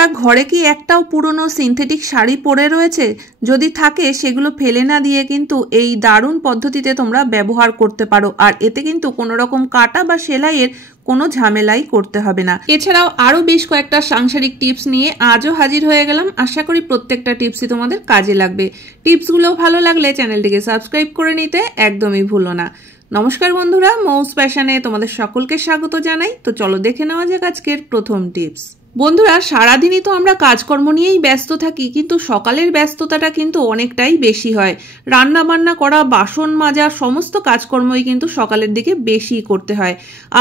বন্ধুরা ঘরে কি একটাও পুরনো সিনথেটিক শাড়ি পরে রয়েছে? যদি থাকে সেগুলো ফেলে না দিয়ে কিন্তু এই দারুণ পদ্ধতিতে তোমরা ব্যবহার করতে পারো। আর এতে কিন্তু কোনো রকম কাটা বা সেলাইয়ের কোনো ঝামেলাই করতে হবে না। এছাড়াও আরও বেশ কয়েকটা সাংসারিক টিপস নিয়ে আজও হাজির হয়ে গেলাম। আশা করি প্রত্যেকটা টিপসই তোমাদের কাজে লাগবে। টিপসগুলো ভালো লাগলে চ্যানেলটিকে সাবস্ক্রাইব করে নিতে একদমই ভুলো না। নমস্কার বন্ধুরা, মৌস ফ্যাশনে তোমাদের সকলকে স্বাগত জানাই। তো চলো দেখে নেওয়া যাক আজকের প্রথম টিপস। বন্ধুরা সারাদিনই তো আমরা কাজকর্ম নিয়েই ব্যস্ত থাকি, কিন্তু সকালের ব্যস্ততাটা কিন্তু অনেকটাই বেশি হয়। রান্না বান্না করা, বাসন মাজা, সমস্ত কাজকর্মই কিন্তু সকালের দিকে বেশি করতে হয়।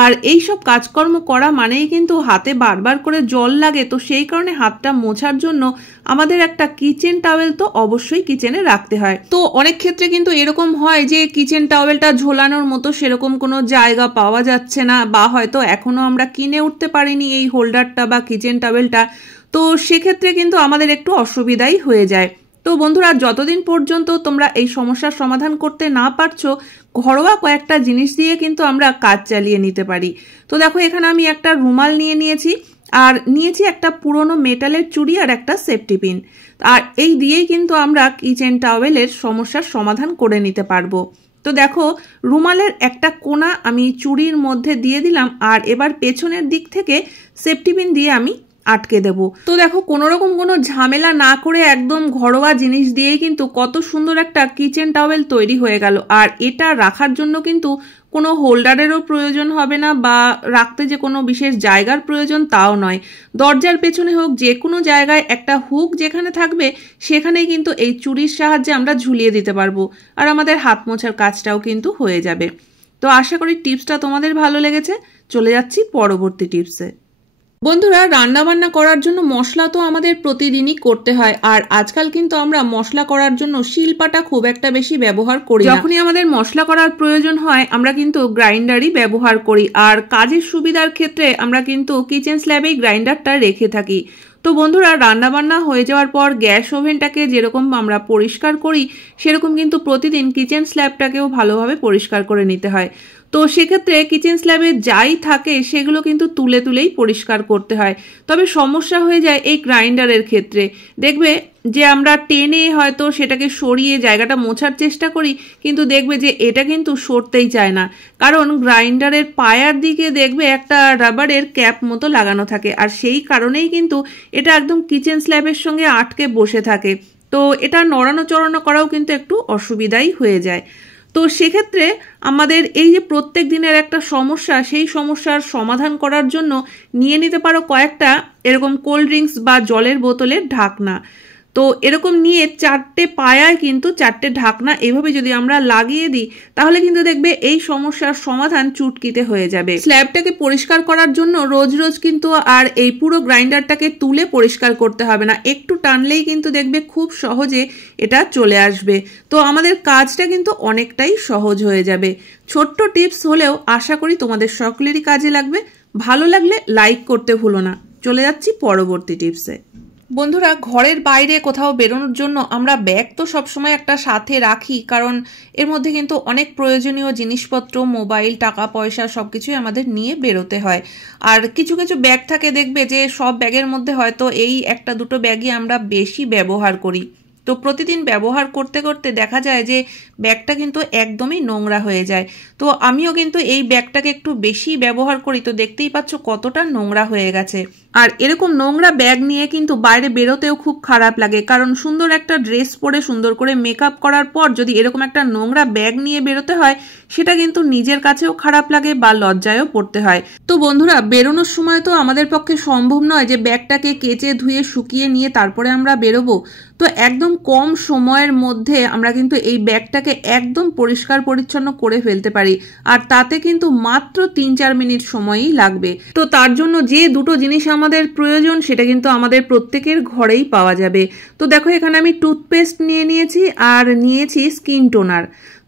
আর এই সব কাজকর্ম করা মানেই কিন্তু হাতে বারবার করে জল লাগে। তো সেই কারণে হাতটা মোছার জন্য আমাদের একটা কিচেন টাওয়েল তো অবশ্যই কিচেনে রাখতে হয়। তো অনেক ক্ষেত্রে কিন্তু এরকম হয় যে কিচেন টাওয়েলটা ঝোলানোর মতো সেরকম কোনো জায়গা পাওয়া যাচ্ছে না, বা হয়তো এখনো আমরা কিনে উঠতে পারিনি এই হোল্ডারটা বা কিচেন টাওয়েলটা। তো সেক্ষেত্রে কিন্তু আমাদের একটু অসুবিধাই হয়ে যায়। তো বন্ধুরা যতদিন পর্যন্ত তোমরা এই সমস্যার সমাধান করতে না পারছো, ঘরোয়া কয়েকটা জিনিস দিয়ে কিন্তু আমরা কাজ চালিয়ে নিতে পারি। তো দেখো এখানে আমি একটা রুমাল নিয়ে নিয়েছি, আর নিয়েছি একটা পুরনো মেটালের চুড়ি আর একটা সেফটি পিন। আর এই দিয়েই কিন্তু আমরা কিচেন টাওয়েলের সমস্যার সমাধান করে নিতে পারবো। তো দেখো রুমালের একটা কোণা আমি চুড়ির মধ্যে দিয়ে দিলাম, আর এবার পেছনের দিক থেকে সেফটি পিন দিয়ে আমি আটকে দেব। তো দেখো কোনো রকম কোনো ঝামেলা না করে একদম ঘরোয়া জিনিস দিয়েই কিন্তু কত সুন্দর একটা কিচেন টাওয়েল তৈরি হয়ে গেল। আর এটা রাখার জন্য কিন্তু কোনো হোল্ডারেরও প্রয়োজন হবে না, বা রাখতে যে কোনো বিশেষ জায়গার প্রয়োজন তাও নয়। দরজার পেছনে হোক, যে কোনো জায়গায় একটা হুক যেখানে থাকবে সেখানেই কিন্তু এই চুড়ির সাহায্যে আমরা ঝুলিয়ে দিতে পারবো, আর আমাদের হাত মোছার কাজটাও কিন্তু হয়ে যাবে। তো আশা করি টিপসটা তোমাদের ভালো লেগেছে। চলে যাচ্ছি পরবর্তী টিপসে। বন্ধুরা রান্নাবান্না করার জন্য মশলা তো আমাদের প্রতিদিনই করতে হয়, আর আজকাল কিন্তু আমরা মশলা করার জন্য শিলপাটা খুব একটা বেশি ব্যবহার করি না। যখনই আমাদের মশলা করার প্রয়োজন হয় আমরা কিন্তু গ্রাইন্ডারই ব্যবহার করি, আর কাজের সুবিধার ক্ষেত্রে আমরা কিন্তু কিচেন স্ল্যাবেই গ্রাইন্ডারটা রেখে থাকি। তো বন্ধুরা রান্নাবান্না হয়ে যাওয়ার পর গ্যাস ওভেনটাকে যেরকম আমরা পরিষ্কার করি, সেরকম কিন্তু প্রতিদিন কিচেন স্ল্যাবটাকেও ভালোভাবে পরিষ্কার করে নিতে হয়। তো সেক্ষেত্রে কিচেন স্ল্যাবে যাই থাকে সেগুলো কিন্তু তুলে তুলেই পরিষ্কার করতে হয়। তবে সমস্যা হয়ে যায় এই গ্রাইন্ডারের ক্ষেত্রে। দেখবে যে আমরা টেনে হয়তো সেটাকে সরিয়ে জায়গাটা মোছার চেষ্টা করি, কিন্তু দেখবে যে এটা কিন্তু সরতেই চায় না, কারণ গ্রাইন্ডারের পায়ার দিকে দেখবে একটা রাবারের ক্যাপ মতো লাগানো থাকে, আর সেই কারণেই কিন্তু এটা একদম কিচেন স্ল্যাবের সঙ্গে আটকে বসে থাকে। তো এটা নড়ানো চড়ানো করাও কিন্তু একটু অসুবিধাই হয়ে যায়। তো সেক্ষেত্রে আমাদের এই যে প্রত্যেক দিনের একটা সমস্যা, সেই সমস্যার সমাধান করার জন্য নিয়ে নিতে পারো কয়েকটা এরকম কোল্ড ড্রিঙ্কস বা জলের বোতলের ঢাকনা। তো এরকম নিয়ে চারটে পায়ায় কিন্তু চারটে ঢাকনা এভাবে যদি আমরা লাগিয়ে দিই, তাহলে কিন্তু দেখবে এই সমস্যার সমাধান চুটকিতে হয়ে যাবে। স্ল্যাবটাকে পরিষ্কার করার জন্য রোজ রোজ কিন্তু আর এই পুরো গ্রাইন্ডারটাকে তুলে পরিষ্কার করতে হবে না, একটু টানলেই কিন্তু দেখবে খুব সহজে এটা চলে আসবে। তো আমাদের কাজটা কিন্তু অনেকটাই সহজ হয়ে যাবে। ছোট্ট টিপস হলেও আশা করি তোমাদের সকলেরই কাজে লাগবে। ভালো লাগলে লাইক করতে ভুলো না। চলে যাচ্ছি পরবর্তী টিপসে। বন্ধুরা ঘরের বাইরে কোথাও বেরোনোর জন্য আমরা ব্যাগ তো সবসময় একটা সাথে রাখি, কারণ এর মধ্যে কিন্তু অনেক প্রয়োজনীয় জিনিসপত্র, মোবাইল, টাকা পয়সা সবকিছুই আমাদের নিয়ে বেরোতে হয়। আর কিছু কিছু ব্যাগ থাকে দেখবে যে সব ব্যাগের মধ্যে হয়তো এই একটা দুটো ব্যাগই আমরা বেশি ব্যবহার করি। তো প্রতিদিন ব্যবহার করতে করতে দেখা যায় যে ব্যাগটা কিন্তু একদমই নোংরা হয়ে যায়। তো আমিও কিন্তু এই ব্যাগটাকে একটু বেশি ব্যবহার করি, তো দেখতেই পাচ্ছ কতটা নোংরা হয়ে গেছে। আর এরকম নোংরা ব্যাগ নিয়ে কিন্তু বাইরে বেরোতেও খুব খারাপ লাগে, কারণ সুন্দর একটা ড্রেস পরে সুন্দর করে মেকআপ করার পর যদি এরকম একটা নোংরা ব্যাগ নিয়ে বেরোতে হয়, সেটা কিন্তু নিজের কাছেও খারাপ লাগে বা লজ্জায়ও পড়তে হয়। তো বন্ধুরা বেরোনোর সময় তো আমাদের পক্ষে সম্ভব নয় যে ব্যাগটাকে কেচে ধুয়ে শুকিয়ে নিয়ে তারপরে আমরা বেরোবো। তো একদম কম সময়ের মধ্যে আমরা কিন্তু এই ব্যাগটাকে একদম পরিষ্কার পরিচ্ছন্ন করে ফেলতে পারি, আর তাতে কিন্তু মাত্র 3-4 মিনিট সময়ই লাগবে। তো তার জন্য যে দুটো জিনিস আমাদের প্রয়োজন সেটা কিন্তু আমাদের প্রত্যেকের ঘরেই পাওয়া যাবে। তো দেখো এখানে আমি টুথপেস্ট নিয়ে নিয়েছি, আর নিয়েছি স্কিন টোনার।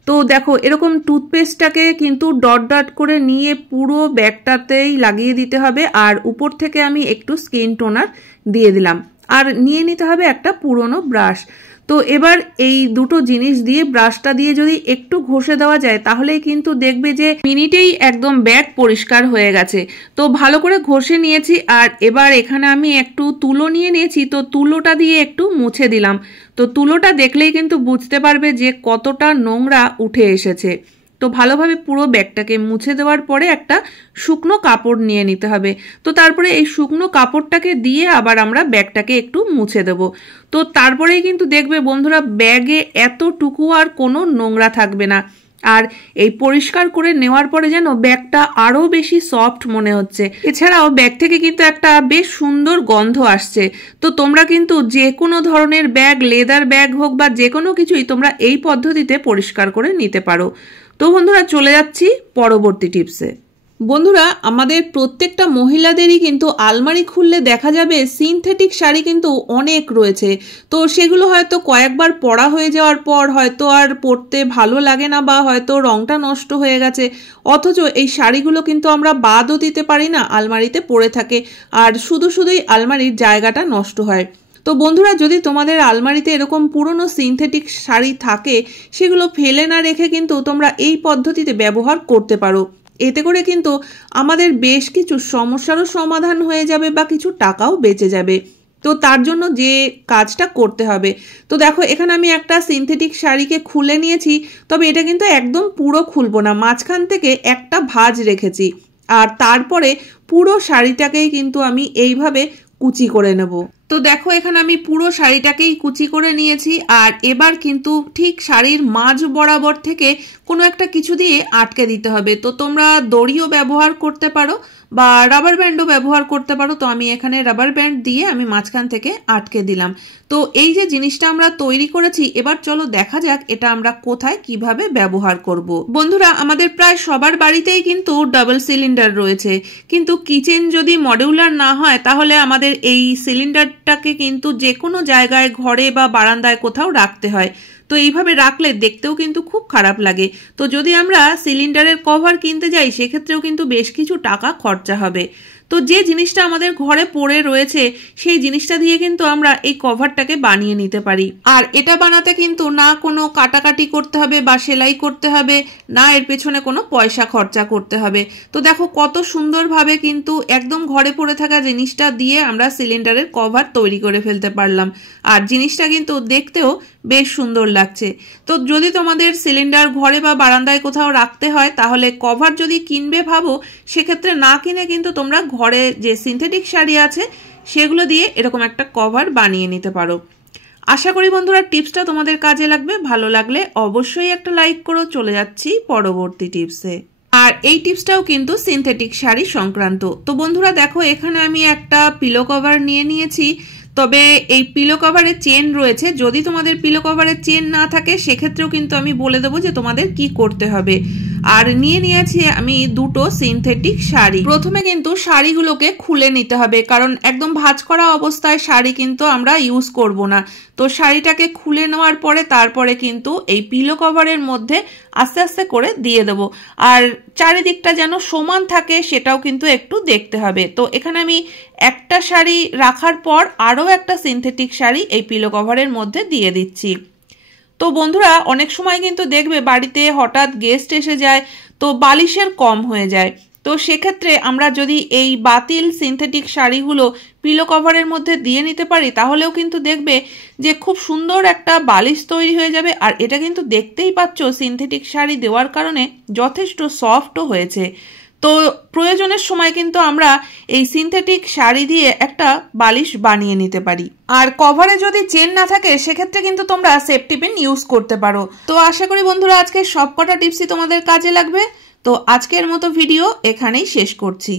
তো দেখো এরকম টুথপেস্টটাকে কিন্তু ডট ডট করে নিয়ে পুরো ব্যাগটাতেই লাগিয়ে দিতে হবে, আর উপর থেকে আমি একটু স্কিন টোনার দিয়ে দিলাম। আর নিয়ে নিতে হবে একটা পুরনো ব্রাশ। তো তো এবার এই দুটো জিনিস দিয়ে ব্রাশটা দিয়ে যদি একটু ঘষে দেওয়া যায় তাহলেই কিন্তু দেখবে যে মিনিটেই একদম ব্যাগ পরিষ্কার হয়ে গেছে। তো ভালো করে ঘষে নিয়েছি আর এবার এখানে আমি একটু তুলো নিয়ে নিয়েছি, তো তুলোটা দিয়ে একটু মুছে দিলাম। তো তুলোটা দেখলেই কিন্তু বুঝতে পারবে যে কতটা নোংরা উঠে এসেছে। তো ভালোভাবে পুরো ব্যাগটাকে মুছে দেওয়ার পরে একটা শুকনো কাপড় নিয়ে নিতে হবে। তো তারপরে এই শুকনো কাপড়টাকে দিয়ে আবার আমরা ব্যাগটাকে একটু মুছে দেব। তো তারপরেই কিন্তু দেখবে বন্ধুরা ব্যাগে এতটুকু আর কোনো নোংরা থাকবে না। আর এই পরিষ্কার করে নেওয়ার পরে যেন ব্যাগটা আরও বেশি সফট মনে হচ্ছে। এছাড়াও ব্যাগ থেকে কিন্তু একটা বেশ সুন্দর গন্ধ আসছে। তো তোমরা কিন্তু যে কোনো ধরনের ব্যাগ, লেদার ব্যাগ হোক বা যে কোনো কিছুই তোমরা এই পদ্ধতিতে পরিষ্কার করে নিতে পারো। তো বন্ধুরা চলে যাচ্ছি পরবর্তী টিপসে। বন্ধুরা আমাদের প্রত্যেকটা মহিলাদেরই কিন্তু আলমারি খুললে দেখা যাবে সিনথেটিক শাড়ি কিন্তু অনেক রয়েছে। তো সেগুলো হয়তো কয়েকবার পরা হয়ে যাওয়ার পর হয়তো আর পরতে ভালো লাগে না বা হয়তো রংটা নষ্ট হয়ে গেছে, অথচ এই শাড়িগুলো কিন্তু আমরা বাদও দিতে পারি না, আলমারিতে পড়ে থাকে আর শুধুই আলমারির জায়গাটা নষ্ট হয়। তো বন্ধুরা যদি তোমাদের আলমারিতে এরকম পুরনো সিনথেটিক শাড়ি থাকে সেগুলো ফেলে না রেখে কিন্তু তোমরা এই পদ্ধতিতে ব্যবহার করতে পারো। এতে করে কিন্তু আমাদের বেশ কিছু সমস্যারও সমাধান হয়ে যাবে বা কিছু টাকাও বেঁচে যাবে। তো তার জন্য যে কাজটা করতে হবে, তো দেখো এখানে আমি একটা সিনথেটিক শাড়িকে খুলে নিয়েছি, তবে এটা কিন্তু একদম পুরো খুলবো না, মাঝখান থেকে একটা ভাঁজ রেখেছি আর তারপরে পুরো শাড়িটাকেই কিন্তু আমি এইভাবে কুচি করে নেব। তো দেখো এখানে আমি পুরো শাড়িটাকেই কুচি করে নিয়েছি আর এবার কিন্তু ঠিক শাড়ির মাঝ বরাবর থেকে কোনো একটা কিছু দিয়ে আটকে দিতে হবে। তো তোমরা দড়িও ব্যবহার করতে পারো বা রাবার ব্যান্ডও ব্যবহার করতে পারো। তো আমি এখানে রাবার ব্যান্ড দিয়ে আমি মাঝখান থেকে আটকে দিলাম। তো এই যে জিনিসটা আমরা তৈরি করেছি, এবার চলো দেখা যাক এটা আমরা কোথায় কিভাবে ব্যবহার করব। বন্ধুরা আমাদের প্রায় সবার বাড়িতেই কিন্তু ডাবল সিলিন্ডার রয়েছে, কিন্তু কিচেন যদি মডিউলার না হয় তাহলে আমাদের এই সিলিন্ডারটাকে কিন্তু যে কোনো জায়গায় ঘরে বা বারান্দায় কোথাও রাখতে হয়। তো এইভাবে রাখলে দেখতেও কিন্তু খুব খারাপ লাগে। তো যদি আমরা সিলিন্ডারের কভার কিনতে যাই সেক্ষেত্রেও কিন্তু বেশ কিছু টাকা খরচা হবে। তো যে জিনিসটা আমাদের ঘরে পড়ে রয়েছে সেই জিনিসটা দিয়ে কিন্তু আমরা এই কভারটাকে বানিয়ে নিতে পারি। আর এটা বানাতে কিন্তু না কোনো কাটাকাটি করতে হবে বা সেলাই করতে হবে, না এর পেছনে কোনো পয়সা খরচা করতে হবে। তো দেখো কত সুন্দরভাবে কিন্তু একদম ঘরে পড়ে থাকা জিনিসটা দিয়ে আমরা সিলিন্ডারের কভার তৈরি করে ফেলতে পারলাম। আর জিনিসটা কিন্তু দেখতেও বেশ সুন্দর লাগছে। তো যদি তোমাদের সিলিন্ডার ঘরে বা বারান্দায় কোথাও রাখতে হয় তাহলে কভার যদি কিনবে ভাবো, সেক্ষেত্রে না কিনে কিন্তু তোমরা ঘরে যে সিনথেটিক শাড়ি আছে সেগুলো দিয়ে এরকম একটা কভার বানিয়ে নিতে পারো। আশা করি বন্ধুরা টিপসটা তোমাদের কাজে লাগবে। ভালো লাগলে অবশ্যই একটা লাইক করো। চলে যাচ্ছি পরবর্তী টিপসে। আর এই টিপসটাও কিন্তু সিনথেটিক শাড়ি সংক্রান্ত। তো বন্ধুরা দেখো এখানে আমি একটা পিলো কভার নিয়ে নিয়েছি, তবে এই পিলো কভারের চেন রয়েছে। যদি তোমাদের পিলো কভারের চেন না থাকে সেক্ষেত্রেও কিন্তু আমি বলে দেবো যে তোমাদের কি করতে হবে। আর নিয়ে নিয়েছি আমি দুটো সিনথেটিক শাড়ি। প্রথমে কিন্তু শাড়িগুলোকে খুলে নিতে হবে, কারণ একদম ভাঁজ করা অবস্থায় শাড়ি কিন্তু আমরা ইউজ করব না। তো শাড়িটাকে খুলে নেওয়ার পরে তারপরে কিন্তু এই পিলো কভারের মধ্যে আস্তে আস্তে করে দিয়ে দেবো। আর চারিদিকটা যেন সমান থাকে সেটাও কিন্তু একটু দেখতে হবে। তো এখানে আমি একটা শাড়ি রাখার পর আরও একটা সিনথেটিক শাড়ি এই পিলো কভারের মধ্যে দিয়ে দিচ্ছি। তো বন্ধুরা অনেক সময় কিন্তু দেখবে বাড়িতে হঠাৎ গেস্ট এসে যায়, তো বালিশের কম হয়ে যায়। তো সেক্ষেত্রে আমরা যদি এই বাতিল সিনথেটিক শাড়িগুলো পিলো কভারের মধ্যে দিয়ে নিতে পারি তাহলেও কিন্তু দেখবে যে খুব সুন্দর একটা বালিশ তৈরি হয়ে যাবে। আর এটা কিন্তু দেখতেই পাচ্ছ সিনথেটিক শাড়ি দেওয়ার কারণে যথেষ্ট সফটও হয়েছে। তো প্রয়োজনের সময় কিন্তু আমরা এই সিনথেটিক শাড়ি দিয়ে একটা বালিশ বানিয়ে নিতে পারি। আর কভারে যদি চেন না থাকে সেক্ষেত্রে কিন্তু তোমরা সেফটি পিন ইউজ করতে পারো। তো আশা করি বন্ধুরা আজকে সবকটা টিপসই তোমাদের কাজে লাগবে। তো আজকের মতো ভিডিও এখানেই শেষ করছি।